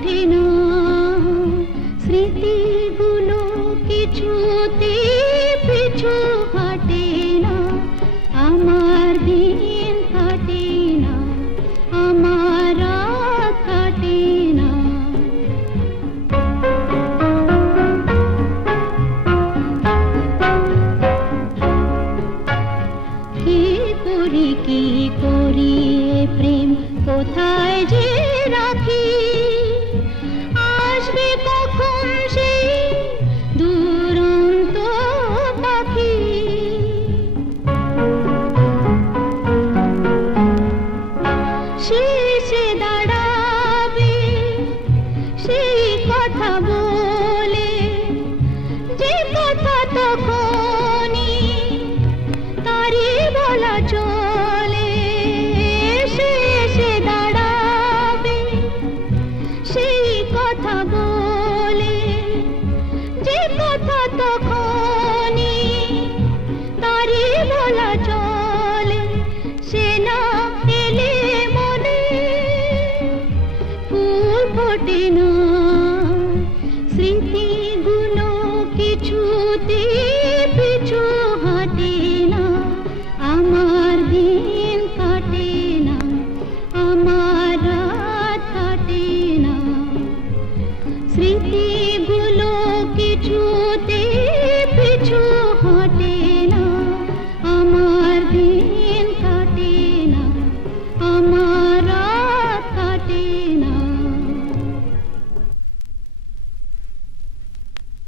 ওঠে না, স্মৃতিগুলো কিছুতে পিছু হাঁটে না, আমার দিন কাটে না, আমার রাত কাটে না। কি করি প্রেম কোথায় যে রাখি, আসবে কখন সেই দুরন্ত পাখি। শেষে দাঁড়াবে সেই কথা বলে, যে কথা তখনই তারি বলা চলে। শেষে দাঁড়াবে সেই কথা